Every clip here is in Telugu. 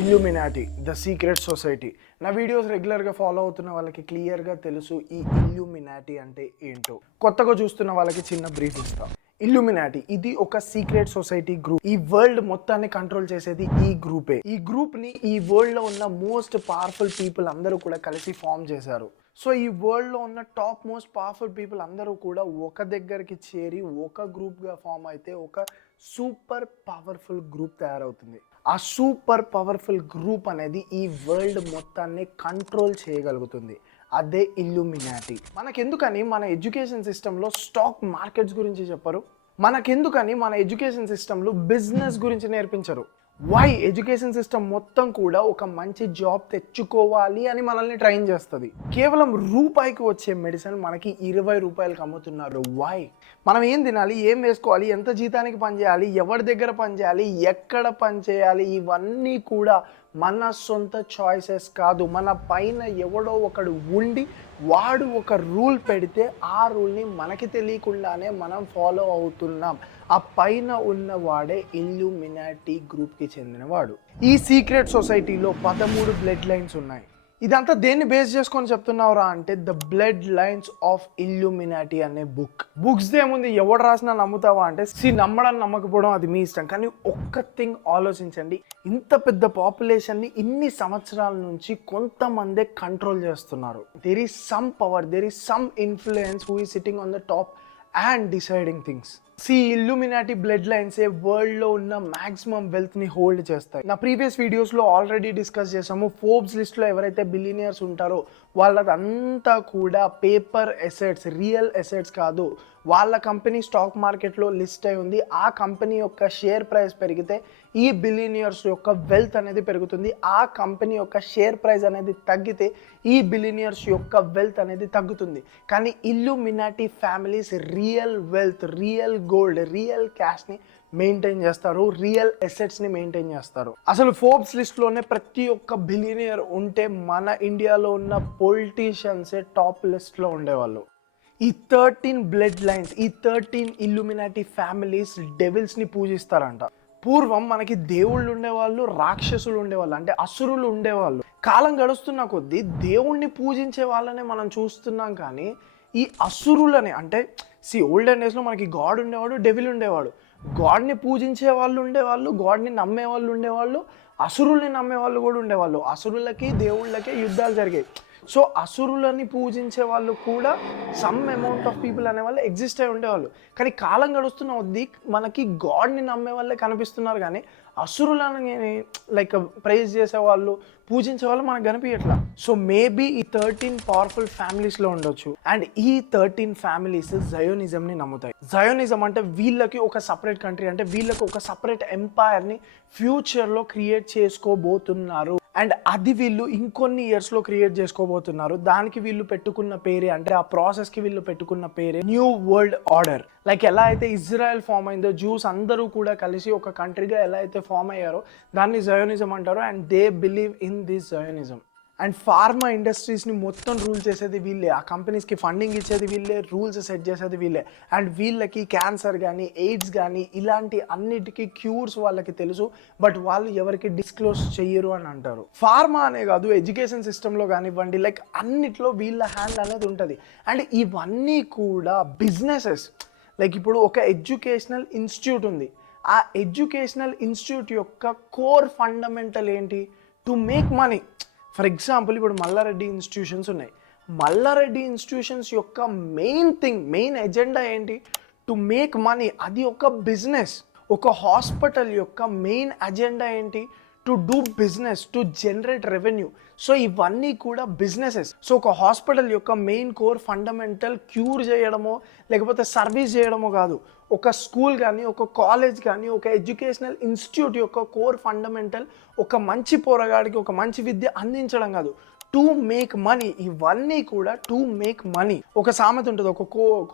Illuminati the secret society. నా వీడియోస్ రెగ్యులర్గా ఫాలో అవుతున్న వాళ్ళకి క్లియర్గా తెలుసు ఈ ఇల్యూమినాటి అంటే ఏంటో. కొత్తగా చూస్తున్న వాళ్ళకి చిన్న బ్రీఫ్ ఇస్తాం. ఇల్యూమినాటి ఇది ఒక సీక్రెట్ సొసైటీ గ్రూప్. ఈ వరల్డ్ మొత్తాన్ని కంట్రోల్ చేసేది ఈ గ్రూపే. ఈ గ్రూప్ ని ఈ వరల్డ్ లో ఉన్న మోస్ట్ పవర్ఫుల్ పీపుల్ అందరూ కూడా కలిసి ఫామ్ చేశారు. సో ఈ వరల్డ్ లో ఉన్న టాప్ మోస్ట్ పవర్ఫుల్ పీపుల్ అందరూ కూడా ఒక దగ్గరికి చేరి ఒక గ్రూప్ గా ఫామ్ అయితే ఒక సూపర్ పవర్ఫుల్ గ్రూప్ తయారవుతుంది. ఆ సూపర్ పవర్ఫుల్ గ్రూప్ అనేది ఈ వరల్డ్ మొత్తాన్ని కంట్రోల్ చేయగలుగుతుంది. అదే ఇల్యూమినాటి. మనకెందుకని మన ఎడ్యుకేషన్ సిస్టంలో స్టాక్ మార్కెట్స్ గురించి చెప్పరు? మనకెందుకని మన ఎడ్యుకేషన్ సిస్టంలో బిజినెస్ గురించి నేర్పించరు? వై? ఎడ్యుకేషన్ సిస్టమ్ మొత్తం కూడా ఒక మంచి జాబ్ తెచ్చుకోవాలి అని మనల్ని ట్రైన్ చేస్తుంది. కేవలం రూపాయికి వచ్చే మెడిసిన్ మనకి 20 రూపాయలకి అమ్ముతున్నారు. వై? మనం ఏం తినాలి, ఏం వేసుకోవాలి, ఎంత జీతానికి పనిచేయాలి, ఎవరి దగ్గర పనిచేయాలి, ఎక్కడ పనిచేయాలి, ఇవన్నీ కూడా మన సొంత చాయిసెస్ కాదు. మన పైన ఎవడో ఒకడు ఉండి వాడు ఒక రూల్ పెడితే ఆ రూల్ని మనకి తెలియకుండానే మనం ఫాలో అవుతున్నాం. ఆ పైన ఉన్నవాడే ఇల్యూమినాటి గ్రూప్కి చెందినవాడు. ఈ సీక్రెట్ సొసైటీలో 13 బ్లడ్ లైన్స్ ఉన్నాయి. ఇదంతా దేన్ని బేస్ చేసుకొని చెప్తున్నావురా అంటే the blood lines of Illuminati అనే బుక్స్ ఏముంది, ఎవడు రాసినా నమ్ముతావా అంటే నమ్మడం నమ్మకపోవడం అది మీ ఇష్టం. కానీ ఒక్క థింగ్ ఆలోచించండి, ఇంత పెద్ద పాపులేషన్ని ఇన్ని సంవత్సరాల నుంచి కొంతమందే కంట్రోల్ చేస్తున్నారు. There is some power, there is some influence who is sitting on the top and deciding things. Illuminati blood lines world లో ఉన్న మాక్సిమం వెల్త్ ని హోల్డ్ చేస్తాయి. నా ప్రీవియస్ వీడియోస్ లో ఆల్రెడీ డిస్కస్ చేసాము. ఫోర్బ్స్ లిస్ట్ లో ఎవరైతే బిలియనియర్స్ ఉంటారో వాళ్ళదంతా కూడా పేపర్ అసెట్స్, రియల్ అసెట్స్ కాదు. వాళ్ళ కంపెనీ స్టాక్ మార్కెట్లో లిస్ట్ అయి ఉంది. ఆ కంపెనీ యొక్క షేర్ ప్రైస్ పెరిగితే ఈ బిలియనియర్స్ యొక్క వెల్త్ అనేది పెరుగుతుంది. ఆ కంపెనీ యొక్క షేర్ ప్రైస్ అనేది తగ్గితే ఈ బిలియనియర్స్ యొక్క వెల్త్ అనేది తగ్గుతుంది. కానీ Illuminati families real wealth, real gold, real క్యాష్ని మెయింటైన్ చేస్తారు, రియల్ అసెట్స్ని మెయింటైన్ చేస్తారు. అసలు ఫోర్బ్స్ లిస్ట్లోనే ప్రతి ఒక్క బిలియనియర్ ఉంటే మన ఇండియాలో ఉన్న పొలిటీషియన్సే టాప్ లిస్ట్లో ఉండేవాళ్ళు. ఈ 13 బ్లడ్ లైన్స్, ఈ 13 ఇల్యూమినాటి ఫ్యామిలీస్ డెవిల్స్ని పూజిస్తారంట. పూర్వం మనకి దేవుళ్ళు ఉండేవాళ్ళు, రాక్షసులు ఉండేవాళ్ళు, అంటే అసురులు ఉండేవాళ్ళు. కాలం గడుస్తున్న కొద్దీ దేవుణ్ణి పూజించే వాళ్ళనే మనం చూస్తున్నాం. కానీ ఈ అసురులని అంటే ఓల్డెన్ డేస్లో మనకి గాడ్ ఉండేవాడు, డెవిల్ ఉండేవాడు. గాడ్ని పూజించే వాళ్ళు ఉండేవాళ్ళు, గాడ్ని నమ్మే వాళ్ళు ఉండేవాళ్ళు, అసురుల్ని నమ్మే వాళ్ళు కూడా ఉండేవాళ్ళు. అసురులకి దేవుళ్ళకి యుద్ధాలు జరిగాయి. సో అసురులని పూజించే వాళ్ళు కూడా సమ్ అమౌంట్ ఆఫ్ పీపుల్ అనేవాళ్ళు ఎగ్జిస్ట్ అయి ఉండేవాళ్ళు. కానీ కాలం గడుస్తున్న కొద్దీ మనకి గాడ్ని నమ్మే వాళ్ళే కనిపిస్తున్నారు. కానీ అసురులని ప్రైజ్ చేసేవాళ్ళు, పూజించే వాళ్ళు మనకు కనిపించట్లా. సో మేబీ ఈ 13 పవర్ఫుల్ ఫ్యామిలీస్లో ఉండొచ్చు. అండ్ ఈ 13 ఫ్యామిలీస్ జయోనిజంని నమ్ముతాయి. జయోనిజం అంటే వీళ్ళకి ఒక సపరేట్ కంట్రీ, అంటే వీళ్ళకి ఒక సపరేట్ ఎంపైర్ని ఫ్యూచర్లో క్రియేట్ చేసుకోబోతున్నారు. అండ్ అది వీళ్ళు ఇంకొన్ని ఇయర్స్లో క్రియేట్ చేసుకోబోతున్నారు. దానికి వీళ్ళు పెట్టుకున్న పేరే, అంటే ఆ ప్రాసెస్కి వీళ్ళు పెట్టుకున్న పేరే న్యూ వరల్డ్ ఆర్డర్. ఎలా అయితే ఇజ్రాయెల్ ఫామ్ అయిందో, జూస్ అందరూ కూడా కలిసి ఒక కంట్రీగా ఎలా అయితే ఫామ్ అయ్యారో దాన్ని జయోనిజం అంటారు. And they believe in this Zionism. And pharma ఇండస్ట్రీస్ని మొత్తం రూల్ చేసేది వీళ్ళే, ఆ కంపెనీస్కి ఫండింగ్ ఇచ్చేది వీళ్ళే, రూల్స్ సెట్ చేసేది వీళ్ళే. అండ్ వీళ్ళకి క్యాన్సర్ కానీ, ఎయిడ్స్ కానీ ఇలాంటి అన్నిటికీ క్యూర్స్ వాళ్ళకి తెలుసు. బట్ వాళ్ళు ఎవరికి డిస్క్లోజ్ చెయ్యరు అని అంటారు. ఫార్మా అనే కాదు, ఎడ్యుకేషన్ సిస్టంలో కానివ్వండి, అన్నిట్లో వీళ్ళ హ్యాండ్ అనేది ఉంటుంది. అండ్ ఇవన్నీ కూడా బిజినెసెస్. ఇప్పుడు ఒక ఎడ్యుకేషనల్ ఇన్స్టిట్యూట్ ఉంది. ఆ ఎడ్యుకేషనల్ ఇన్స్టిట్యూట్ యొక్క కోర్ ఫండమెంటల్ ఏంటి? To make money. For example ఇప్పుడు మల్లారెడ్డి ఇన్స్టిట్యూషన్స్ ఉన్నాయి. మల్లారెడ్డి ఇన్స్టిట్యూషన్స్ యొక్క మెయిన్ ఎజెండా ఏంటి? To make money. అది ఒక బిజినెస్. ఒక హాస్పిటల్ యొక్క మెయిన్ అజెండా ఏంటి? To do business, to generate revenue. So ఇవన్నీ కూడా బిజినెసెస్. సో ఒక హాస్పిటల్ యొక్క మెయిన్ కోర్ ఫండమెంటల్ క్యూర్ చేయడమో లేకపోతే సర్వీస్ చేయడమో కాదు. ఒక స్కూల్ కానీ, ఒక కాలేజ్ కానీ, ఒక ఎడ్యుకేషనల్ ఇన్స్టిట్యూట్ యొక్క కోర్ ఫండమెంటల్ ఒక మంచి పోరగాడికి ఒక మంచి విద్య అందించడం కాదు, టు మేక్ మనీ. ఇవన్నీ కూడా టు మేక్ మనీ. ఒక సామెత ఉంటుంది, ఒక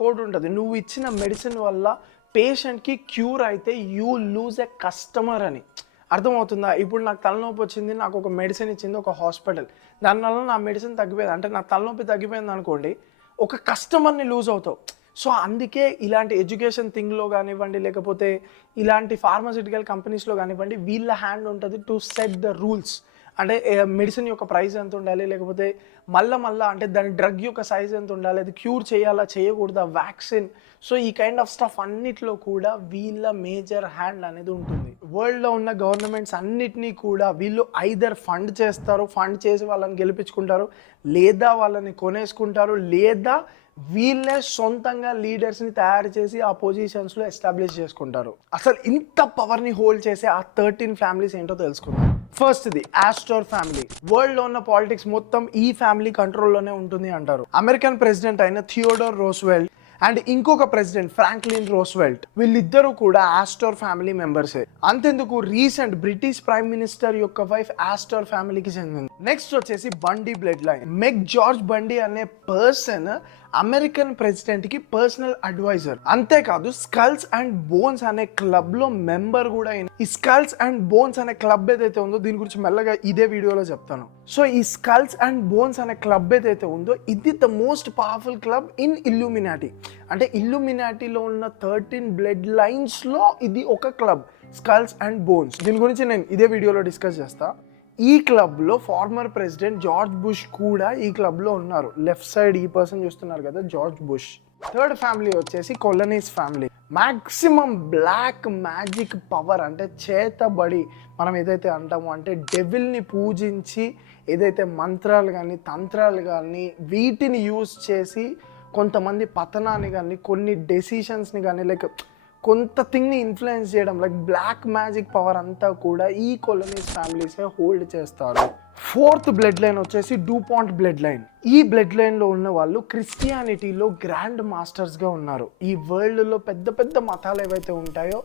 కోడ్ ఉంటుంది, నువ్వు ఇచ్చిన మెడిసిన్ వల్ల పేషెంట్కి క్యూర్ అయితే యూ లూజ్ ఎ కస్టమర్ అని. అర్థమవుతుందా? ఇప్పుడు నాకు తలనొప్పి వచ్చింది, నాకు ఒక మెడిసిన్ ఇచ్చింది ఒక హాస్పిటల్, దానివల్ల నా మెడిసిన్ తగ్గిపోయింది, అంటే నా తలనొప్పి తగ్గిపోయింది అనుకోండి, ఒక కస్టమర్ని లూజ్ అవుతావు. సో అందుకే ఇలాంటి ఎడ్యుకేషన్ థింగ్లో కానివ్వండి, లేకపోతే ఇలాంటి ఫార్మాసిటికల్ కంపెనీస్లో కానివ్వండి, వీళ్ళ హ్యాండ్ ఉంటుంది టు సెట్ ద రూల్స్. అంటే మెడిసిన్ యొక్క ప్రైస్ ఎంత ఉండాలి, లేకపోతే మళ్ళా అంటే దాని డ్రగ్ యొక్క సైజ్ ఎంత ఉండాలి, అది క్యూర్ చేయాలా చేయకూడదా, వ్యాక్సిన్. సో ఈ కైండ్ ఆఫ్ స్టఫ్ అన్నిట్లో కూడా వీళ్ళ మేజర్ హ్యాండ్ అనేది ఉంటుంది. వరల్డ్లో ఉన్న గవర్నమెంట్స్ అన్నిటినీ కూడా వీళ్ళు ఐదర్ ఫండ్ చేస్తారు, ఫండ్ చేసి వాళ్ళని గెలిపించుకుంటారు, లేదా వాళ్ళని కొనేసుకుంటారు, లేదా వీళ్ళే సొంతంగా లీడర్స్ని తయారు చేసి ఆ పొజిషన్స్లో ఎస్టాబ్లిష్ చేసుకుంటారు. అసలు ఇంత పవర్ని హోల్డ్ చేసే ఆ 13 ఫ్యామిలీస్ ఏంటో తెలుసుకుందాం. ఫస్ట్ది ఆస్టర్ ఫ్యామిలీ. వరల్డ్లో ఉన్న పాలిటిక్స్ మొత్తం ఈ ఫ్యామిలీ కంట్రోల్లోనే ఉంటుంది అంటారు. అమెరికన్ ప్రెసిడెంట్ అయిన థియోడోర్ రోస్వెల్ట్ అండ్ ఇంకొక ప్రెసిడెంట్ ఫ్రాంక్లిన్ రోస్వెల్ట్, వీళ్ళిద్దరూ కూడా ఆస్టర్ ఫ్యామిలీ మెంబర్సే. అంతెందుకు రీసెంట్ బ్రిటిష్ ప్రైమ్ మినిస్టర్ యొక్క వైఫ్ ఆస్టర్ ఫ్యామిలీకి చెందింది. నెక్స్ట్ వచ్చేసి బండి బ్లడ్ లైన్. మెక్ జార్జ్ బండి అనే పర్సన్ అమెరికన్ ప్రెసిడెంట్ కి పర్సనల్ అడ్వైజర్. అంతేకాదు స్కల్స్ అండ్ బోన్స్ అనే క్లబ్ లో మెంబర్ కూడా అయిన. ఈ స్కల్స్ అండ్ బోన్స్ అనే క్లబ్ ఏదైతే ఉందో దీని గురించి మెల్లగా ఇదే వీడియోలో చెప్తాను. సో ఈ స్కల్స్ అండ్ బోన్స్ అనే క్లబ్ ఏదైతే ఉందో ఇది the most powerful club in Illuminati. అంటే ఇల్యూమినాటిలో ఉన్న 13 బ్లడ్ లైన్స్ లో ఇది ఒక క్లబ్, స్కల్స్ అండ్ బోన్స్. దీని గురించి నేను ఇదే వీడియోలో డిస్కస్ చేస్తా. ఈ క్లబ్లో ఫార్మర్ ప్రెసిడెంట్ జార్జ్ బుష్ కూడా ఈ క్లబ్లో ఉన్నారు. లెఫ్ట్ సైడ్ ఈ పర్సన్ చూస్తున్నారు కదా, జార్జ్ బుష్. థర్డ్ ఫ్యామిలీ వచ్చేసి Collins family. Maximum black magic power, అంటే చేతబడి మనం ఏదైతే అంటామో, అంటే డెవిల్ని పూజించి ఏదైతే మంత్రాలు కానీ తంత్రాలు కానీ వీటిని యూజ్ చేసి కొంతమంది పతనాన్ని కానీ కొన్ని డెసిషన్స్ని కానీ లైక్ కొంత థింగ్ని ఇన్ఫ్లుయెన్స్ చేయడం, లైక్ బ్లాక్ మ్యాజిక్ పవర్ అంతా కూడా ఈ కొలనీస్ ఫ్యామిలీసే హోల్డ్ చేస్తారు. ఫోర్త్ బ్లడ్ లైన్ వచ్చేసి డూపాంట్ బ్లడ్ లైన్. ఈ బ్లడ్ లైన్లో ఉన్న వాళ్ళు క్రిస్టియానిటీలో గ్రాండ్ మాస్టర్స్గా ఉన్నారు. ఈ వరల్డ్లో పెద్ద పెద్ద మతాలు ఏవైతే ఉంటాయో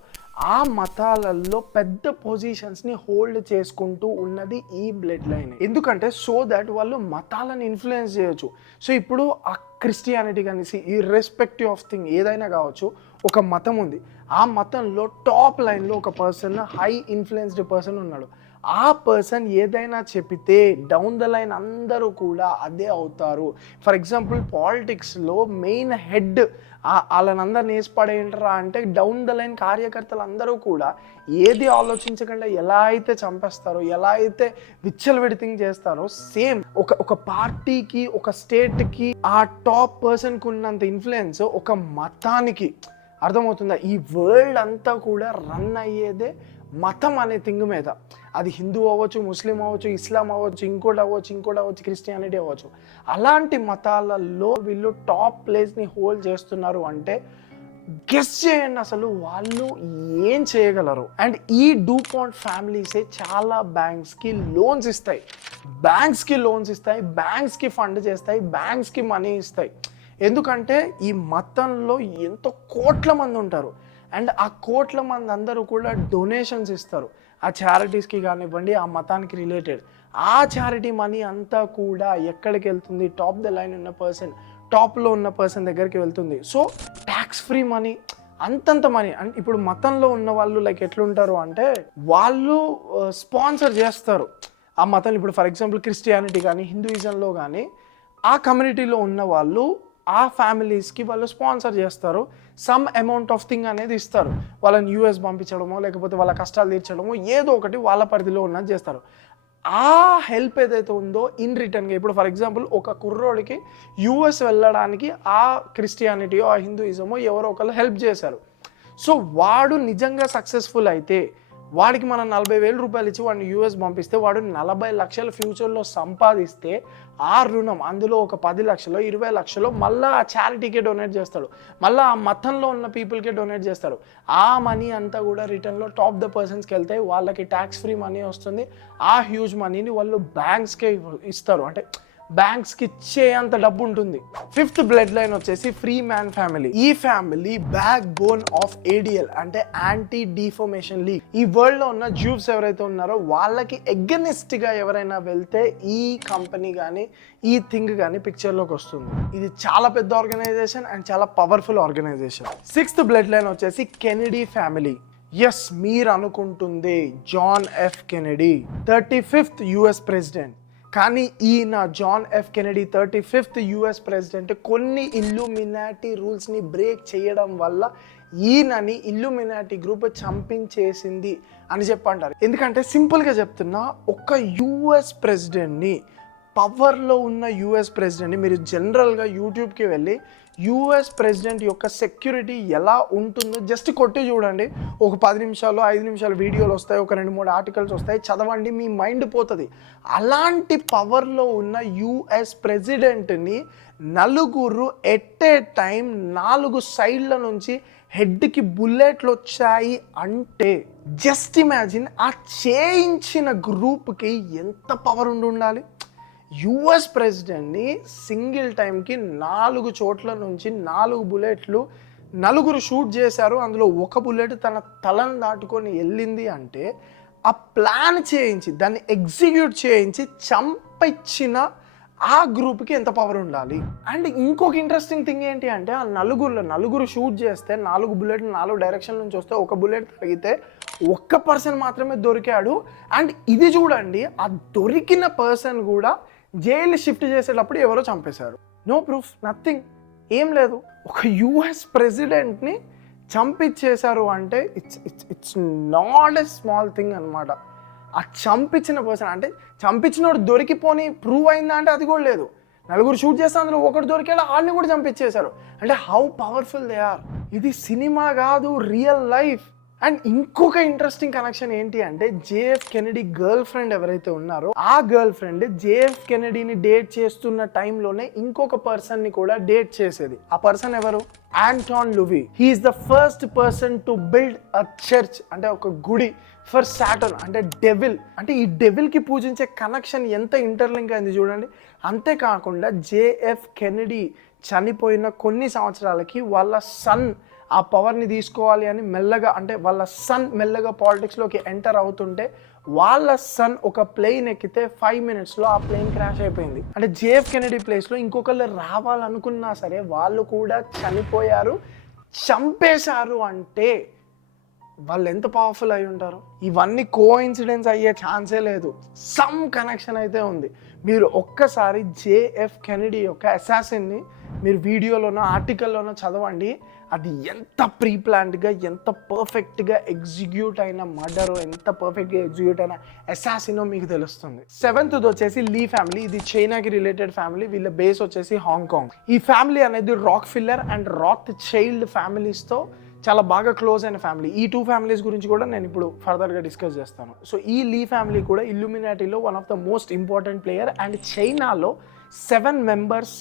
ఆ మతాలలో పెద్ద పొజిషన్స్ని హోల్డ్ చేసుకుంటూ ఉన్నది ఈ బ్లడ్ లైన్. ఎందుకంటే సో దట్ వాళ్ళు మతాలను ఇన్ఫ్లుయెన్స్ చేయొచ్చు. సో ఇప్పుడు ఆ క్రిస్టియానిటీ కానీ ఇర్రెస్పెక్టివ్ ఆఫ్ థింగ్ ఏదైనా కావచ్చు, ఒక మతం ఉంది, ఆ మతంలో టాప్ లైన్లో ఒక పర్సన్, హై ఇన్ఫ్లుయెన్స్డ్ పర్సన్ ఉన్నాడు. ఆ పర్సన్ ఏదైనా చెప్పితే డౌన్ ద లైన్ అందరూ కూడా అదే అవుతారు. ఫర్ ఎగ్జాంపుల్ పాలిటిక్స్లో మెయిన్ హెడ్ వాళ్ళనందరిని వేసి పడేంటారా అంటే డౌన్ ద లైన్ కార్యకర్తలు అందరూ కూడా ఏది ఆలోచించకుండా ఎలా అయితే చంపేస్తారో, ఎలా అయితే విచ్చలవిడితింగ్ చేస్తారో, సేమ్ ఒక పార్టీకి ఒక స్టేట్కి ఆ టాప్ పర్సన్కి ఉన్నంత ఇన్ఫ్లుయెన్స్ ఒక మతానికి. అర్థమవుతుందా? ఈ వరల్డ్ అంతా కూడా రన్ అయ్యేదే మతం అనే థింగ్ మీద. అది హిందూ అవ్వచ్చు, ముస్లిం అవ్వచ్చు, ఇస్లాం అవ్వచ్చు, ఇంకోటి అవ్వచ్చు, క్రిస్టియానిటీ అవ్వచ్చు. అలాంటి మతాలలో వీళ్ళు టాప్ ప్లేస్ని హోల్డ్ చేస్తున్నారు అంటే గెస్ చేయండి అసలు వాళ్ళు ఏం చేయగలరు. అండ్ ఈ డూపాంట్ ఫ్యామిలీసే చాలా బ్యాంక్స్కి లోన్స్ ఇస్తాయి, బ్యాంక్స్కి ఫండ్ చేస్తాయి, బ్యాంక్స్కి మనీ ఇస్తాయి. ఎందుకంటే ఈ మతంలో ఎంతో కోట్ల మంది ఉంటారు అండ్ ఆ కోట్ల మంది అందరూ కూడా డొనేషన్స్ ఇస్తారు ఆ చారిటీస్కి కానివ్వండి, ఆ మతానికి రిలేటెడ్. ఆ చారిటీ మనీ అంతా కూడా ఎక్కడికి వెళ్తుంది? టాప్ ద లైన్ ఉన్న పర్సన్, టాప్లో ఉన్న పర్సన్ దగ్గరికి వెళ్తుంది. సో ట్యాక్స్ ఫ్రీ మనీ, అంతంత మనీ. అండ్ ఇప్పుడు మతంలో ఉన్న వాళ్ళు లైక్ ఎట్లుంటారు అంటే వాళ్ళు స్పాన్సర్ చేస్తారు ఆ మతం. ఇప్పుడు ఫర్ ఎగ్జాంపుల్ క్రిస్టియానిటీ కానీ హిందూయిజంలో కానీ ఆ కమ్యూనిటీలో ఉన్న వాళ్ళు ఆ ఫ్యామిలీస్కి వాళ్ళు స్పాన్సర్ చేస్తారు, సమ్ అమౌంట్ ఆఫ్ థింగ్ అనేది ఇస్తారు. వాళ్ళని యూఎస్ పంపించడమో లేకపోతే వాళ్ళ కష్టాలు తీర్చడమో ఏదో ఒకటి వాళ్ళ పరిధిలో ఉన్నది చేస్తారు. ఆ హెల్ప్ ఏదైతే ఉందో ఇన్ రిటర్న్గా, ఇప్పుడు ఫర్ ఎగ్జాంపుల్ ఒక కుర్రోడికి యూఎస్ వెళ్ళడానికి ఆ క్రిస్టియానిటీయో ఆ హిందూయిజమో ఎవరో ఒకళ్ళు హెల్ప్ చేశారు. సో వాడు నిజంగా సక్సెస్ఫుల్ అయితే వాడికి మనం 40,000 రూపాయలు ఇచ్చి వాడిని యూఎస్ పంపిస్తే వాడు 40 లక్షలు ఫ్యూచర్లో సంపాదిస్తే ఆ రుణం అందులో ఒక 10 లక్షలు 20 లక్షలు మళ్ళీ ఆ చారిటీకే డొనేట్ చేస్తాడు, మళ్ళీ ఆ మతంలో ఉన్న పీపుల్కే డొనేట్ చేస్తాడు. ఆ మనీ అంతా కూడా రిటర్న్లో టాప్ ద పర్సన్స్కి వెళ్తాయి, వాళ్ళకి ట్యాక్స్ ఫ్రీ మనీ వస్తుంది. ఆ హ్యూజ్ మనీని వాళ్ళు బ్యాంక్స్కే ఇస్తారు, అంటే బ్యాంక్స్కి ఇచ్చే అంత డబ్బు ఉంటుంది. ఫిఫ్త్ బ్లడ్ లైన్ వచ్చేసి ఫ్రీ మ్యాన్ ఫ్యామిలీ. ఈ family back bone of ADL అంటే యాంటీ డిఫార్మేషన్ లీగ్. ఈ వరల్డ్ లో ఉన్న జూవ్స్ ఎవరైతే ఉన్నారో వాళ్ళకి ఎగనిస్ట్ గా ఎవరైనా వెళ్తే ఈ కంపెనీ కానీ ఈ థింగ్ కానీ పిక్చర్లోకి వస్తుంది. ఇది చాలా పెద్ద ఆర్గనైజేషన్ అండ్ చాలా powerful organisation. Sixth blood line వచ్చేసి కెనడీ ఫ్యామిలీ. ఎస్, మీరు అనుకుంటుంది John F. Kennedy, 35th US president. కానీ ఈయన John F Kennedy 35th US president కొన్ని ఇల్యూమినాటీ రూల్స్ని బ్రేక్ చేయడం వల్ల ఈయనని ఇల్యూమినాటీ గ్రూప్ చంపించేసింది అని చెప్పంటారు. ఎందుకంటే సింపుల్గా చెప్తున్నా, ఒక US ప్రెసిడెంట్ని, పవర్లో ఉన్న US ప్రెసిడెంట్ని మీరు జనరల్గా యూట్యూబ్కి వెళ్ళి US ప్రెసిడెంట్ యొక్క సెక్యూరిటీ ఎలా ఉంటుందో జస్ట్ కొట్టి చూడండి. ఒక 10 నిమిషాలు 5 నిమిషాలు వీడియోలు వస్తాయి, ఒక 2-3 ఆర్టికల్స్ వస్తాయి, చదవండి, మీ మైండ్ పోతుంది. అలాంటి పవర్లో ఉన్న US ప్రెసిడెంట్ని నలుగురు ఎట్ ఏ టైం 4 సైడ్ల నుంచి హెడ్కి బుల్లెట్లు వచ్చాయి అంటే జస్ట్ ఇమాజిన్ ఆ చేయించిన గ్రూప్కి ఎంత పవర్ ఉండాలి. US ప్రెసిడెంట్ని సింగిల్ టైంకి 4 చోట్ల నుంచి 4 బుల్లెట్లు నలుగురు షూట్ చేశారు. అందులో ఒక బుల్లెట్ తన తలను దాటుకొని వెళ్ళింది అంటే ఆ ప్లాన్ చేయించి దాన్ని ఎగ్జిక్యూట్ చేయించి చంపించిన ఆ గ్రూప్కి ఎంత పవర్ ఉండాలి. అండ్ ఇంకొక ఇంట్రెస్టింగ్ థింగ్ ఏంటి అంటే, ఆ నలుగురు షూట్ చేస్తే 4 బుల్లెట్లు 4 డైరెక్షన్ నుంచి వస్తే ఒక బుల్లెట్ తగిలితే ఒక్క పర్సన్ మాత్రమే దొరికాడు. అండ్ ఇది చూడండి, ఆ దొరికిన పర్సన్ కూడా జైలు షిఫ్ట్ చేసేటప్పుడు ఎవరో చంపేశారు. నో ప్రూఫ్, నథింగ్, ఏం లేదు. ఒక US ప్రెసిడెంట్ని చంపించేశారు అంటే it's not a small thing అనమాట. ఆ చంపించిన పర్సన్ అంటే చంపించినోడు దొరికిపోని ప్రూవ్ అయిందా అంటే అది కూడా లేదు. 4 షూట్ చేస్తే అందులో ఒకటి దొరికాడు, వాళ్ళని కూడా చంపించేశారు. అంటే హౌ పవర్ఫుల్ దే ఆర్. ఇది సినిమా కాదు, రియల్ లైఫ్. అండ్ ఇంకొక ఇంట్రెస్టింగ్ కనెక్షన్ ఏంటి అంటే, JF కెనడీ గర్ల్ ఫ్రెండ్ ఎవరైతే ఉన్నారో ఆ గర్ల్ ఫ్రెండ్ JF కెనడీని డేట్ చేస్తున్న టైంలోనే ఇంకొక పర్సన్ని కూడా డేట్ చేసేది. ఆ పర్సన్ ఎవరు? Anton LaVey. He is the first person to build a church, అంటే ఒక గుడి ఫర్ సాటర్న్, అంటే డెవిల్. అంటే ఈ డెవిల్కి పూజించే కనెక్షన్ ఎంత ఇంటర్లింక్ అయింది చూడండి. అంతేకాకుండా JF కెనడీ చనిపోయిన కొన్ని సంవత్సరాలకి వాళ్ళ సన్ ఆ పవర్ని తీసుకోవాలి అని మెల్లగా, అంటే వాళ్ళ సన్ మెల్లగా పాలిటిక్స్లోకి ఎంటర్ అవుతుంటే వాళ్ళ సన్ ఒక ప్లేన్ ఎక్కితే 5 minutesలో ఆ ప్లేన్ క్రాష్ అయిపోయింది. అంటే JF కెనడీ ప్లేస్లో ఇంకొకళ్ళు రావాలనుకున్నా సరే వాళ్ళు కూడా చనిపోయారు, చంపేశారు. అంటే వాళ్ళు ఎంత పవర్ఫుల్ అయి ఉంటారు. ఇవన్నీ కోఇన్సిడెన్స్ అయ్యే ఛాన్సే లేదు, సమ్ కనెక్షన్ అయితే ఉంది. మీరు ఒక్కసారి JF కెనడీ యొక్క అసాసిన్ని మీరు వీడియోలోనో ఆర్టికల్లోనో చదవండి. అది ఎంత ప్రీ ప్లాన్డ్గా, ఎంత పర్ఫెక్ట్గా ఎగ్జిక్యూట్ అయిన మర్డర్, ఎంత పర్ఫెక్ట్గా ఎగ్జిక్యూట్ అయిన అసాసినో మీకు తెలుస్తుంది. 7th వచ్చేసి లీ ఫ్యామిలీ. ఇది చైనాకి రిలేటెడ్ ఫ్యామిలీ. వీళ్ళ బేస్ వచ్చేసి హాంకాంగ్. ఈ ఫ్యామిలీ అనేది Rockefeller and Rothschild ఫ్యామిలీస్తో చాలా బాగా క్లోజ్ అయిన ఫ్యామిలీ. ఈ 2 ఫ్యామిలీస్ గురించి కూడా నేను ఇప్పుడు ఫర్దర్గా డిస్కస్ చేస్తాను. సో ఈ లీ ఫ్యామిలీ కూడా ఇల్యూమినాటీలో one of the most important player. And చైనాలో 7 members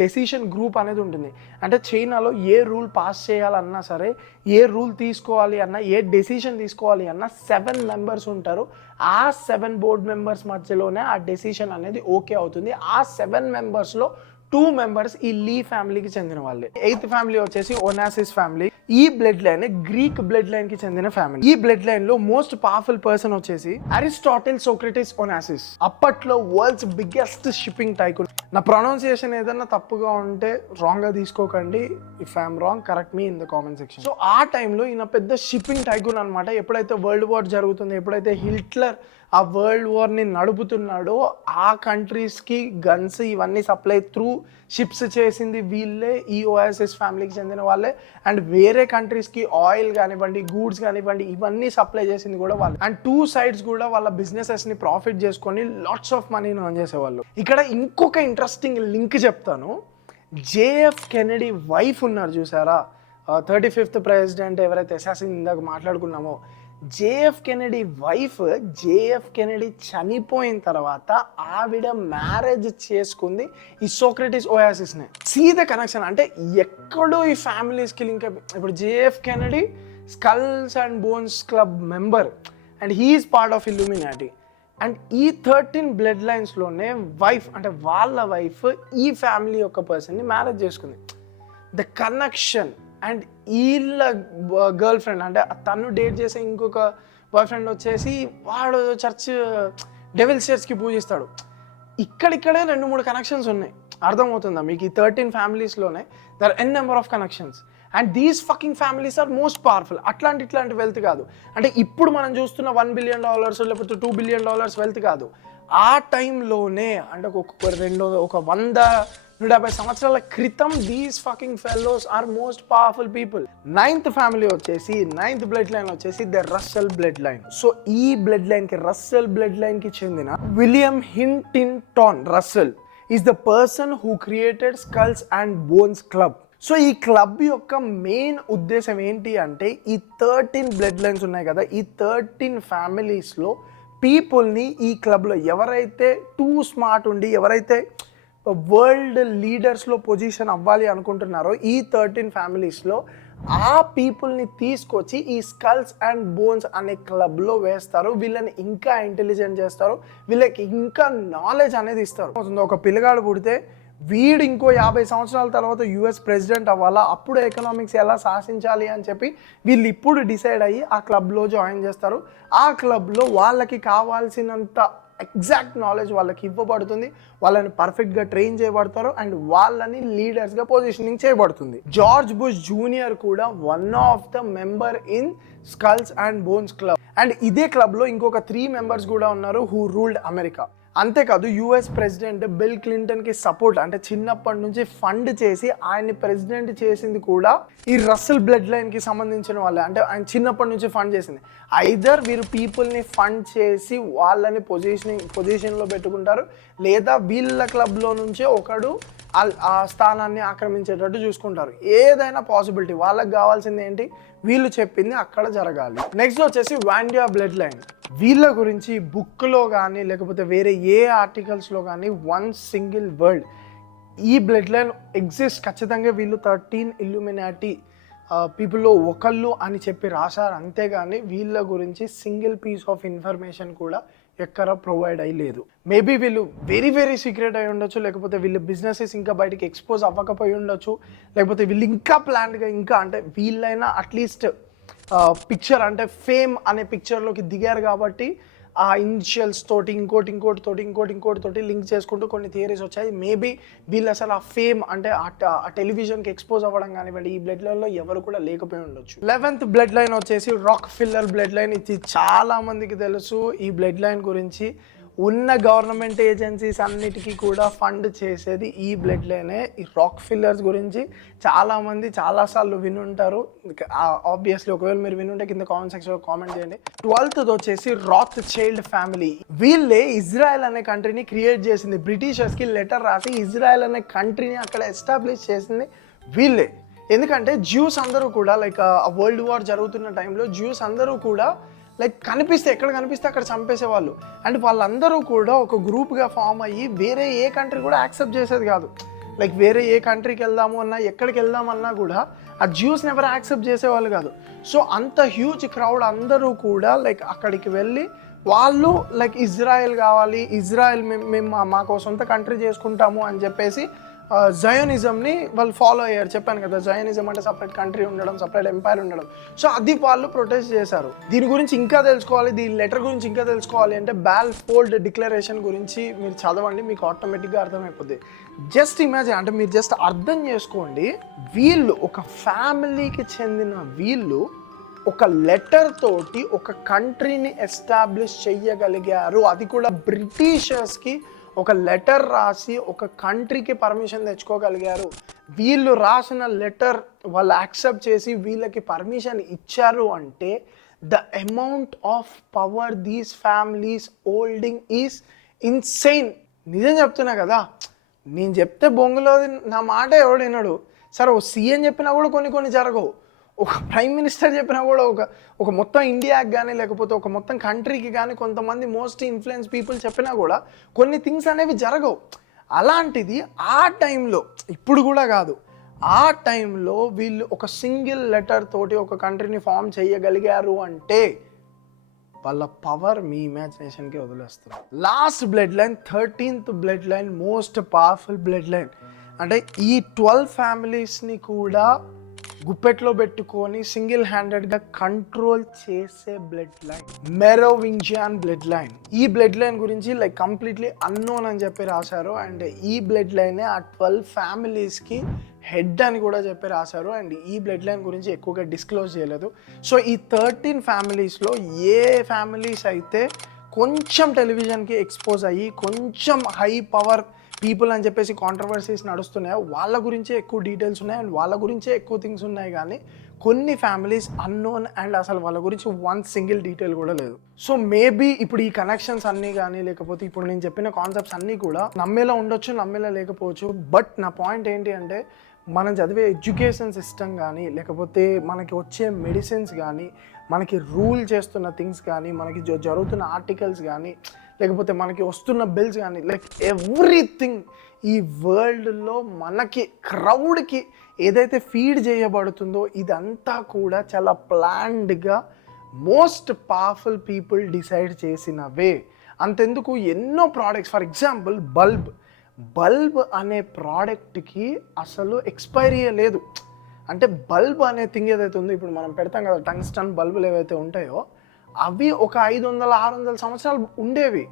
డెసిషన్ గ్రూప్ అనేది ఉంటుంది. అంటే చైనాలో ఏ రూల్ పాస్ చేయాలన్నా సరే, ఏ రూల్ తీసుకోవాలి అన్నా, ఏ డెసిషన్ తీసుకోవాలి అన్నా 7 members ఉంటారు. ఆ 7 board members మధ్యలోనే ఆ డెసిషన్ అనేది ఓకే అవుతుంది. ఆ 7 membersలో 2 members ఈ లీ ఫ్యామిలీకి చెందిన వాళ్ళే. 8th ఫ్యామిలీ వచ్చేసి ఓనాసిస్ ఫ్యామిలీ. ఈ blood line Greek blood line కి చెందిన ఫ్యామిలీ. ఈ బ్లడ్ లైన్ లో మోస్ట్ పవర్ఫుల్ పర్సన్ వచ్చేసి అరిస్టాటిల్ సోక్రటిస్ ఓనాసిస్. అప్పట్లో వరల్డ్స్ బిగ్గెస్ట్ షిప్పింగ్ టైకూన్. నా ప్రొనౌన్సియేషన్ ఏదన్నా తప్పుగా ఉంటే రాంగ్ గా తీసుకోకండి. If I'm wrong correct me in the comment section. So ఆ టైంలో ఈయన పెద్ద షిప్పింగ్ టైకూన్ అనమాట. ఎప్పుడైతే వరల్డ్ వార్ జరుగుతుందో, ఎప్పుడైతే హిట్లర్ ఆ వరల్డ్ వార్ని నడుపుతున్నాడో, ఆ కంట్రీస్కి గన్స్ ఇవన్నీ సప్లై త్రూ షిప్స్ చేసింది వీళ్ళే, ఈ ఓయాసిస్ ఫ్యామిలీకి చెందిన వాళ్ళే. అండ్ వేరే కంట్రీస్కి ఆయిల్ కానివ్వండి, గూడ్స్ కానివ్వండి, ఇవన్నీ సప్లై చేసింది కూడా వాళ్ళు. అండ్ 2 sides కూడా వాళ్ళ బిజినెసెస్ని ప్రాఫిట్ చేసుకొని లాట్స్ ఆఫ్ మనీని ఎర్న్ చేసేవాళ్ళు. ఇక్కడ ఇంకొక ఇంట్రెస్టింగ్ లింక్ చెప్తాను. JF కెనడీ వైఫ్ ఉన్నారు చూసారా, 35th ప్రెసిడెంట్ ఎవరైతే అసాసిన్ ఇందాక మాట్లాడుకున్నామో, JF Kennedy wife JF Kennedy చనిపోయిన తర్వాత ఆవిడ మ్యారేజ్ చేసుకుంది ఈ సోక్రటిస్ ఓయాసిస్ని. See the connection. అంటే ఎక్కడో ఈ ఫ్యామిలీస్కి లింక్. ఇప్పుడు JF Kennedy skulls and bones club member and he is part of Illuminati. And ఈ 13 బ్లడ్ లైన్స్లోనే వైఫ్, అంటే వాళ్ళ వైఫ్ ఈ ఫ్యామిలీ యొక్క పర్సన్ని మ్యారేజ్ చేసుకుంది. The connection. అండ్ వీళ్ళ గర్ల్ ఫ్రెండ్, అంటే తను డేట్ చేసే ఇంకొక బాయ్ ఫ్రెండ్ వచ్చేసి వాడు డెవిల్స్ చర్చ్కి పూజిస్తాడు. ఇక్కడిక్కడే 2-3 కనెక్షన్స్ ఉన్నాయి. అర్థమవుతుందా మీకు? ఈ 13 ఫ్యామిలీస్లోనే there n number of connections. And these fucking families are most powerful. ఇట్లాంటి వెల్త్ కాదు. అంటే ఇప్పుడు మనం చూస్తున్న $1 billion లేకపోతే $2 billion వెల్త్ కాదు. ఆ టైంలోనే అంటే ఒక 100-150 సంవత్సరాల క్రితం these fucking fellows are most powerful people. Ninth blood line వచ్చేసి the Russell blood line. So ఈ బ్లడ్ లైన్ కి రస్సెల్ బ్లడ్ లైన్ కి చెందిన William Huntington Russell is the person who created skulls and bones club. So ఈ క్లబ్ యొక్క మెయిన్ ఉద్దేశం ఏంటి అంటే ఈ 13 బ్లడ్ లైన్స్ ఉన్నాయి కదా, ఈ 13 ఫ్యామిలీస్లో పీపుల్ని ఈ క్లబ్లో ఎవరైతే టూ స్మార్ట్ ఉండి ఎవరైతే వరల్డ్ లీడర్స్లో పొజిషన్ అవ్వాలి అనుకుంటున్నారో ఈ 13 ఫ్యామిలీస్లో ఆ పీపుల్ని తీసుకొచ్చి ఈ స్కల్స్ అండ్ బోన్స్ అనే క్లబ్లో వేస్తారు. వీళ్ళని ఇంకా ఇంటెలిజెంట్ చేస్తారు, వీళ్ళకి ఇంకా నాలెడ్జ్ అనేది ఇస్తారు. ఒక పిల్లగాడు పుడితే వీడు ఇంకో 50 సంవత్సరాల తర్వాత యుఎస్ ప్రెసిడెంట్ అవ్వాలా, అప్పుడు ఎకనామిక్స్ ఎలా శాసించాలి అని చెప్పి వీళ్ళు ఇప్పుడు డిసైడ్ అయ్యి ఆ క్లబ్లో జాయిన్ చేస్తారు. ఆ క్లబ్లో వాళ్ళకి కావాల్సినంత ఎగ్జాక్ట్ నాలెడ్జ్ వాళ్ళకి ఇవ్వబడుతుంది, వాళ్ళని పర్ఫెక్ట్గా ట్రైన్ చేయబడతారు అండ్ వాళ్ళని లీడర్స్గా పొజిషనింగ్ చేయబడుతుంది. జార్జ్ బుష్ జూనియర్ కూడా one of the member in skulls and bones club. And ఇదే క్లబ్లో ఇంకొక 3 మెంబర్స్ కూడా ఉన్నారు హూ రూల్డ్ అమెరికా. అంతేకాదు యుఎస్ ప్రెసిడెంట్ బిల్ క్లింటన్కి సపోర్ట్ అంటే చిన్నప్పటి నుంచి ఫండ్ చేసి ఆయన్ని ప్రెసిడెంట్ చేసింది కూడా ఈ రస్సెల్ బ్లడ్ లైన్కి సంబంధించిన వాళ్ళే. అంటే ఆయన చిన్నప్పటి నుంచి ఫండ్ చేసింది. ఐదర్ వీరు పీపుల్ని ఫండ్ చేసి వాళ్ళని పొజిషన్లో పెట్టుకుంటారు, లేదా వీళ్ళ క్లబ్లో నుంచే ఒకడు ఆ స్థానాన్ని ఆక్రమించేటట్టు చూసుకుంటారు. ఏదైనా పాసిబిలిటీ, వాళ్ళకి కావాల్సింది ఏంటి, వీళ్ళు చెప్పింది అక్కడ జరగాలి. నెక్స్ట్ వచ్చేసి వాండియా బ్లడ్ లైన్. వీళ్ళ గురించి బుక్లో కానీ లేకపోతే వేరే ఏ ఆర్టికల్స్లో కానీ వన్ సింగిల్ వర్డ్ ఈ బ్లడ్ లైన్ ఎగ్జిస్ట్, ఖచ్చితంగా వీళ్ళు 13 ఇల్యూమినాటి పీపుల్లో ఒకళ్ళు అని చెప్పి రాశారు. అంతేగాని వీళ్ళ గురించి సింగిల్ పీస్ ఆఫ్ ఇన్ఫర్మేషన్ కూడా ఎక్కడ ప్రొవైడ్ అయ్యలేదు. మేబీ వీళ్ళు వెరీ వెరీ సీక్రెట్ అయి ఉండొచ్చు, లేకపోతే వీళ్ళ బిజినెసెస్ ఇంకా బయటికి ఎక్స్పోజ్ అవ్వకపోయి ఉండొచ్చు, లేకపోతే వీళ్ళు ఇంకా ప్లాన్డ్గా ఇంకా అంటే వీళ్ళైనా అట్లీస్ట్ పిక్చర్ అంటే ఫేమ్ అనే పిక్చర్లోకి దిగారు కాబట్టి ఆ ఇనిషియల్స్ తోటి ఇంకోటి లింక్ చేసుకుంటూ కొన్ని థియరీస్ వచ్చాయి. మేబీ వీళ్ళు అసలు ఆ ఫేమ్ అంటే ఆ టెలివిజన్కి ఎక్స్పోజ్ అవ్వడం కానివ్వండి ఈ బ్లడ్ లైన్లో ఎవరు కూడా లేకపోయి ఉండొచ్చు. 11th బ్లడ్ లైన్ వచ్చేసి రాక్ ఫిల్లర్ బ్లడ్ లైన్. ఇది చాలా మందికి తెలుసు. ఈ బ్లడ్ లైన్ గురించి ఉన్న గవర్నమెంట్ ఏజెన్సీస్ అన్నిటికీ కూడా ఫండ్ చేసేది ఈ బ్లడ్ లైనే. ఈ రాక్ ఫిల్లర్స్ గురించి చాలామంది చాలాసార్లు వినుంటారు. ఆబ్వియస్లీ ఒకవేళ మీరు వినుంటే కింద కామెంట్ సెక్షన్లో కామెంట్ చేయండి. 12th వచ్చేసి రాత్ చైల్డ్ ఫ్యామిలీ. వీళ్ళే ఇజ్రాయెల్ అనే కంట్రీని క్రియేట్ చేసింది. బ్రిటిషర్స్కి లెటర్ రాసి ఇజ్రాయెల్ అనే కంట్రీని అక్కడ ఎస్టాబ్లిష్ చేసింది వీళ్ళే. ఎందుకంటే జ్యూస్ అందరూ కూడా లైక్ వరల్డ్ వార్ జరుగుతున్న టైంలో జ్యూస్ అందరూ కూడా లైక్ ఎక్కడ కనిపిస్తే అక్కడ చంపేసేవాళ్ళు. అండ్ వాళ్ళందరూ కూడా ఒక గ్రూప్గా ఫామ్ అయ్యి వేరే ఏ కంట్రీ కూడా యాక్సెప్ట్ చేసేది కాదు. లైక్ వేరే ఏ కంట్రీకి వెళ్దాము అన్నా ఎక్కడికి వెళ్దామన్నా కూడా ఆ జ్యూస్ని ఎవరు యాక్సెప్ట్ చేసేవాళ్ళు కాదు. సో అంత హ్యూజ్ క్రౌడ్ అందరూ కూడా లైక్ అక్కడికి వెళ్ళి వాళ్ళు లైక్ ఇజ్రాయెల్ కావాలి, ఇజ్రాయెల్ మేము మాకు సొంత కంట్రీ చేసుకుంటాము అని చెప్పేసి జయోనిజంని వాళ్ళు ఫాలో అయ్యారు. చెప్పాను కదా, జయోనిజం అంటే సపరేట్ కంట్రీ ఉండడం, సపరేట్ ఎంపైర్ ఉండడం. సో అది వాళ్ళు ప్రొటెస్ట్ చేశారు. దీని గురించి ఇంకా తెలుసుకోవాలి, దీని లెటర్ గురించి ఇంకా తెలుసుకోవాలి అంటే బాల్ఫోర్డ్ డిక్లరేషన్ గురించి మీరు చదవండి, మీకు ఆటోమేటిక్గా అర్థమైపోద్ది. జస్ట్ ఇమాజిన్, అంటే మీరు జస్ట్ అర్థం చేసుకోండి, వీళ్ళు ఒక ఫ్యామిలీకి చెందిన వీళ్ళు ఒక లెటర్ తోటి ఒక కంట్రీని ఎస్టాబ్లిష్ చెయ్యగలిగారు. అది కూడా బ్రిటిషర్స్కి ఒక లెటర్ రాసి ఒక కంట్రీకి పర్మిషన్ తెచ్చుకోగలిగారు. వీళ్ళు రాసిన లెటర్ వాళ్ళు యాక్సెప్ట్ చేసి వీళ్ళకి పర్మిషన్ ఇచ్చారు అంటే the amount of power these families holding is insane. నిజం చెప్తున్నా కదా, నేను చెప్తే బొంగులో నా మాట ఎవడు వినడు. సరే ఓ సీఎం చెప్పినా కూడా కొన్ని జరగవు, ఒక ప్రైమ్ మినిస్టర్ చెప్పినా కూడా ఒక మొత్తం ఇండియాకి కానీ లేకపోతే ఒక మొత్తం కంట్రీకి కానీ కొంతమంది మోస్ట్ ఇన్ఫ్లుయెన్స్ పీపుల్ చెప్పినా కూడా కొన్ని థింగ్స్ అనేవి జరగవు. అలాంటిది ఆ టైంలో, ఇప్పుడు కూడా కాదు, ఆ టైంలో వీళ్ళు ఒక సింగిల్ లెటర్ తోటి ఒక కంట్రీని ఫామ్ చేయగలిగారు అంటే వాళ్ళ పవర్ మీ ఇమాజినేషన్కి వదిలేస్తారు. Last blood line 13th blood line, most powerful blood line. అంటే ఈ 12 ఫ్యామిలీస్ని కూడా గుప్పెట్లో పెట్టుకొని సింగిల్ హ్యాండెడ్గా కంట్రోల్ చేసే బ్లడ్ లైన్ మెరోవింజియన్ బ్లడ్ లైన్. ఈ బ్లడ్ లైన్ గురించి లైక్ కంప్లీట్లీ అన్నోన్ అని చెప్పి రాశారు. అండ్ ఈ బ్లడ్ లైనే ఆ 12 ఫ్యామిలీస్కి హెడ్ అని కూడా చెప్పి రాశారు. అండ్ ఈ బ్లడ్ లైన్ గురించి ఎక్కువగా డిస్క్లోజ్ చేయలేదు. సో ఈ 13 ఫ్యామిలీస్లో ఏ ఫ్యామిలీస్ అయితే కొంచెం టెలివిజన్కి ఎక్స్పోజ్ అయ్యి కొంచెం హై పవర్ పీపుల్ అని చెప్పేసి కాంట్రవర్సీస్ నడుస్తున్నాయో వాళ్ళ గురించే ఎక్కువ డీటెయిల్స్ ఉన్నాయి అండ్ వాళ్ళ గురించే ఎక్కువ థింగ్స్ ఉన్నాయి. కానీ కొన్ని ఫ్యామిలీస్ అన్నోన్ అండ్ అసలు వాళ్ళ గురించి వన్ సింగిల్ డీటెయిల్ కూడా లేదు. సో మేబీ ఇప్పుడు ఈ కనెక్షన్స్ అన్నీ కానీ లేకపోతే ఇప్పుడు నేను చెప్పిన కాన్సెప్ట్స్ అన్నీ కూడా నమ్మేలా ఉండొచ్చు, నమ్మేలా లేకపోవచ్చు. బట్ నా పాయింట్ ఏంటి అంటే మనం చదివే ఎడ్యుకేషన్ సిస్టమ్ కానీ లేకపోతే మనకి వచ్చే మెడిసిన్స్ కానీ మనకి రూల్ చేస్తున్న థింగ్స్ కానీ మనకి జరుగుతున్న ఆర్టికల్స్ కానీ లేకపోతే మనకి వస్తున్న బిల్స్ కానీ లైక్ ఎవ్రీథింగ్ ఈ వరల్డ్లో మనకి క్రౌడ్కి ఏదైతే ఫీడ్ చేయబడుతుందో ఇదంతా కూడా చాలా ప్లాన్డ్గా మోస్ట్ పవర్ఫుల్ పీపుల్ డిసైడ్ చేసినవే. అంతెందుకు ఎన్నో ప్రోడక్ట్స్, ఫర్ ఎగ్జాంపుల్ బల్బ్ అనే ప్రోడక్ట్కి అసలు ఎక్స్పైరీయే లేదు. అంటే బల్బ్ అనే థింగ్ ఏదైతే ఉందో ఇప్పుడు మనం పెడతాం కదా టంగ్స్టన్ బల్బులు ఏవైతే ఉంటాయో అవి ఒక 500-600 సంవత్సరాలు ఉండేవి.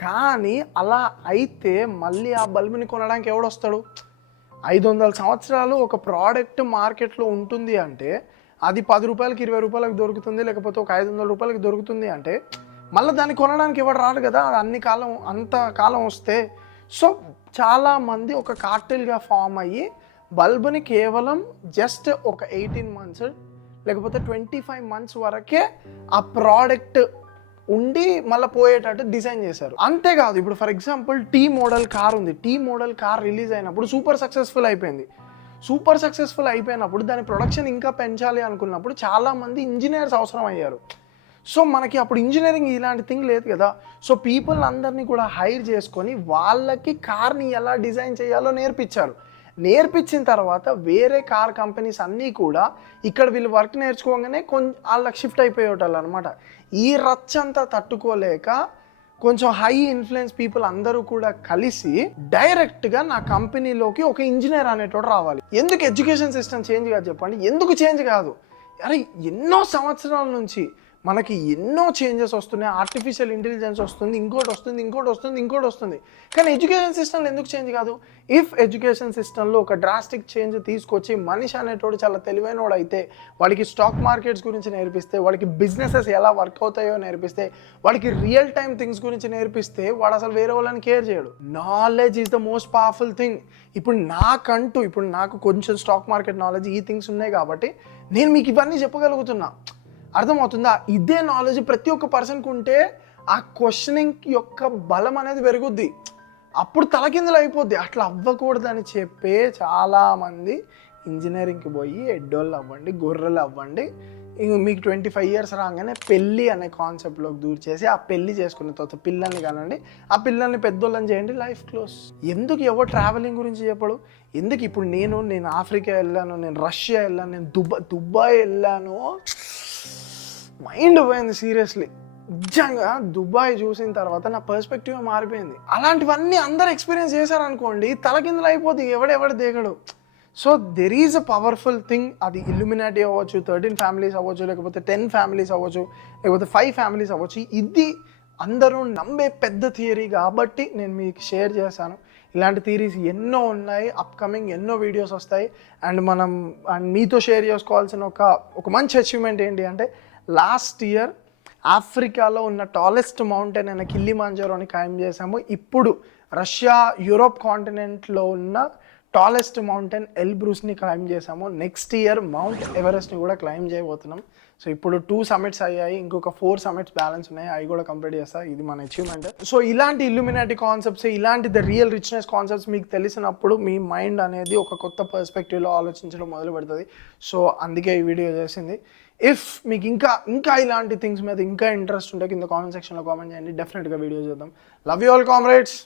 కానీ అలా అయితే మళ్ళీ ఆ బల్బుని కొనడానికి ఎవడొస్తాడు? 500 సంవత్సరాలు ఒక ప్రోడక్ట్ మార్కెట్లో ఉంటుంది అంటే అది 10 రూపాయలకి 20 రూపాయలకు దొరుకుతుంది, లేకపోతే ఒక 500 రూపాయలకి దొరుకుతుంది అంటే మళ్ళీ దాన్ని కొనడానికి ఎవడు రాడు కదా అంత కాలం వస్తే. సో చాలామంది ఒక కార్టెల్గా ఫామ్ అయ్యి బల్బుని కేవలం జస్ట్ ఒక 18 మంత్స్ లేకపోతే 25 మంత్స్ వరకే ఆ ప్రోడక్ట్ ఉండి మళ్ళీ పోయేటట్టు డిజైన్ చేశారు. అంతేకాదు ఇప్పుడు for example T model car ఉంది. టీ మోడల్ కార్ రిలీజ్ అయినప్పుడు సూపర్ సక్సెస్ఫుల్ అయిపోయినప్పుడు దాని ప్రొడక్షన్ ఇంకా పెంచాలి అనుకున్నప్పుడు చాలామంది ఇంజనీర్స్ అవసరం అయ్యారు. సో మనకి అప్పుడు ఇంజనీరింగ్ ఇలాంటి థింగ్ లేదు కదా. సో పీపుల్ అందరినీ కూడా హైర్ చేసుకొని వాళ్ళకి కార్ని ఎలా డిజైన్ చేయాలో నేర్పించిన తర్వాత వేరే కార్ కంపెనీస్ అన్నీ కూడా ఇక్కడ వీళ్ళు వర్క్ నేర్చుకోగానే వాళ్ళకి షిఫ్ట్ అయిపోయేవాళ్ళు అనమాట. ఈ రచ్చంతా తట్టుకోలేక కొంచెం హై ఇన్ఫ్లుయెన్స్ పీపుల్ అందరూ కూడా కలిసి డైరెక్ట్గా నా కంపెనీలోకి ఒక ఇంజనీర్ అనేటోడు రావాలి. ఎందుకు ఎడ్యుకేషన్ సిస్టమ్ చేంజ్ కాదు చెప్పండి? ఎందుకు చేంజ్ కాదు? అరే ఎన్నో సంవత్సరాల నుంచి మనకి ఎన్నో చేంజెస్ వస్తున్నాయి. ఆర్టిఫిషియల్ ఇంటెలిజెన్స్ వస్తుంది, ఇంకోటి వస్తుంది. కానీ ఎడ్యుకేషన్ సిస్టంలో ఎందుకు చేంజ్ కాదు? ఇఫ్ ఎడ్యుకేషన్ సిస్టంలో ఒక డ్రాస్టిక్ చేంజ్ తీసుకొచ్చి మనిషి అనేటోడు చాలా తెలివైనోడు అయితే వాడికి స్టాక్ మార్కెట్స్ గురించి నేర్పిస్తే, వాడికి బిజినెసెస్ ఎలా వర్క్ అవుతాయో నేర్పిస్తే, వాడికి రియల్ టైమ్ థింగ్స్ గురించి నేర్పిస్తే వాడు అసలు వేరే వాళ్ళని కేర్ చేయడు. Knowledge is the most powerful thing. ఇప్పుడు నాకు కొంచెం స్టాక్ మార్కెట్ నాలెడ్జ్ ఈ థింగ్స్ ఉన్నాయి కాబట్టి నేను మీకు ఇవన్నీ చెప్పగలుగుతున్నా. అర్థమవుతుందా? ఇదే నాలెడ్జ్ ప్రతి ఒక్క పర్సన్కి ఉంటే ఆ క్వశ్చనింగ్ యొక్క బలం అనేది పెరుగుద్ది. అప్పుడు తలకిందులు అయిపోద్ది. అట్లా అవ్వకూడదని చెప్పే చాలామంది ఇంజనీరింగ్కి పోయి ఎడ్డోళ్ళు అవ్వండి, గొర్రెలు అవ్వండి, మీకు 25 ఇయర్స్ రాగానే పెళ్ళి అనే కాన్సెప్ట్లోకి దూరం చేసి ఆ పెళ్ళి చేసుకున్న తర్వాత పిల్లల్ని కానండి, ఆ పిల్లల్ని పెద్దోళ్ళని చేయండి, లైఫ్ క్లోజ్. ఎందుకు ఎవరు ట్రావెలింగ్ గురించి చెప్పడు? ఎందుకు ఇప్పుడు నేను ఆఫ్రికా వెళ్ళాను, నేను రష్యా వెళ్ళాను, నేను దుబాయ్ వెళ్ళాను, మైండ్ పోయింది సీరియస్లీ. నిజంగా దుబాయ్ చూసిన తర్వాత నా పర్స్పెక్టివ్ మారిపోయింది. అలాంటివన్నీ అందరు ఎక్స్పీరియన్స్ చేశారనుకోండి తలకిందులు అయిపోతుంది, ఎవడెవడు దిగడు. So there is a powerful thing. అది ఇల్యూమినాటీ అవ్వచ్చు, 13 ఫ్యామిలీస్ అవ్వచ్చు, లేకపోతే 10 ఫ్యామిలీస్ అవ్వచ్చు, లేకపోతే 5 ఫ్యామిలీస్ అవ్వచ్చు. ఇది అందరూ నమ్మే పెద్ద థియరీ కాబట్టి నేను మీకు షేర్ చేశాను. ఇలాంటి థియరీస్ ఎన్నో ఉన్నాయి, అప్కమింగ్ ఎన్నో వీడియోస్ వస్తాయి. అండ్ మీతో షేర్ చేసుకోవాల్సిన ఒక మంచి అచీవ్మెంట్ ఏంటి అంటే లాస్ట్ ఇయర్ ఆఫ్రికాలో ఉన్న టాలెస్ట్ మౌంటైన్ అయిన కిలిమాంజారోని క్లైమ్ చేసాము. ఇప్పుడు రష్యా యూరోప్ కాంటినెంట్లో ఉన్న టాలెస్ట్ మౌంటైన్ ఎల్బ్రూస్ని క్లైమ్ చేసాము. నెక్స్ట్ ఇయర్ మౌంట్ ఎవరెస్ట్ని కూడా క్లైమ్ చేయబోతున్నాం. సో ఇప్పుడు 2 సమిట్స్ అయ్యాయి, ఇంకొక 4 సమిట్స్ బ్యాలెన్స్ ఉన్నాయి, అవి కూడా కంప్లీట్ చేస్తా. ఇది మన అచీవ్మెంట్. సో ఇలాంటి ఇల్యూమినాటీ కాన్సెప్ట్స్, ఇలాంటి ద రియల్ రిచ్నెస్ కాన్సెప్ట్స్ మీకు తెలిసినప్పుడు మీ మైండ్ అనేది ఒక కొత్త పర్స్పెక్టివ్లో ఆలోచించడం మొదలు పెడుతుంది. సో అందుకే ఈ వీడియో చేసింది. ఇఫ్ మీకు ఇంకా ఇలాంటి థింగ్స్ మీద ఇంకా ఇంట్రెస్ట్ ఉంటే కింద కామెంట్ సెక్షన్లో కామెంట్ చేయండి, డెఫినెట్గా వీడియో చేద్దాం. Love you all comrades.